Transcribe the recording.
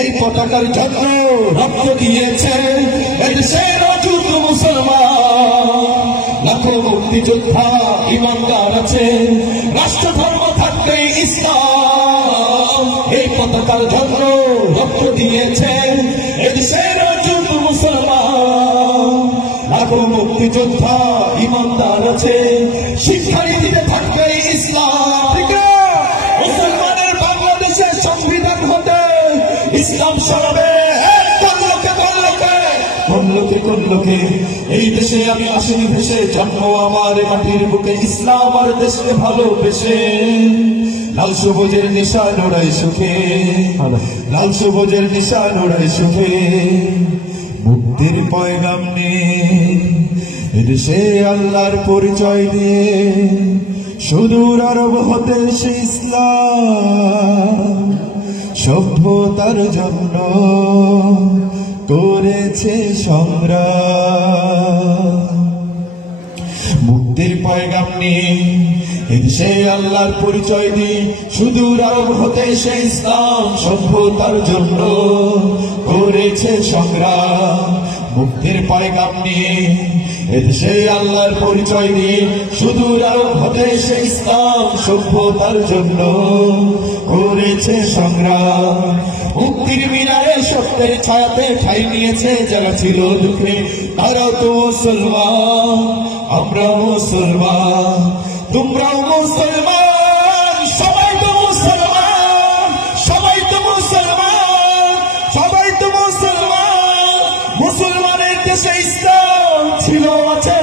এই পতাকার জন্য রক্ত দিয়েছে এদেশের অযুত মুসলমান। লাখো মুক্তিযোদ্ধা ইমানদার আছে, রাষ্ট্র ধর্ম থাকবে ইসলাম। এই পতাকার জন্য রক্ত দিয়েছে এদেশের অযুত মুসলমান। লাখো মুক্তিযোদ্ধা ইমানদার আছে, শিক্ষা নীতিতে থাকবে ইসলাম। মুসলমানের বাংলাদেশের সংবিধান হতে ইসলাম সরাবে কোন লোকে। এই দেশে আমি আসিনি ভেসে, জন্ম আমার মাটির বুকে ইসলাম আর দেশকে ভালোবেসে। লাল সবুজের নিশান ওড়াই সুখে, লাল সবুজের নিশান ওড়াই সুখে। মুক্তির পয়গাম নিয়ে এদেশে আল্লাহর পরিচয় দিয়ে সুদূর আরব হতে সে ইসলাম সভ্যতার জন্য করেছে সংগ্রাম। মুক্তির পয়গাম নিয়ে এদেশে আল্লাহর পরিচয় দিয়ে সুদূর আরব হতে সে ইসলাম সভ্যতার জন্য করেছে সংগ্রাম। মুক্তির পয়গাম নিয়ে এদেশে আল্লাহর পরিচয় দিয়ে সুদূর আরব হতে সে ইসলাম সভ্যতার জন্য করেছে সংগ্রাম। মুক্তির মিনারে সত্যের ছায়াতে ঠাঁই নিয়েছে যারা ছিল দুঃখে, তারাও তো মুসলমান, আমরাও মুসলমান, তোমরাও মুসলমান, সবাই তো মুসলমান, সবাই তো মুসলমান, সবাই তো মুসলমান। মুসলমানের দেশে ইসলাম ছিল আছে।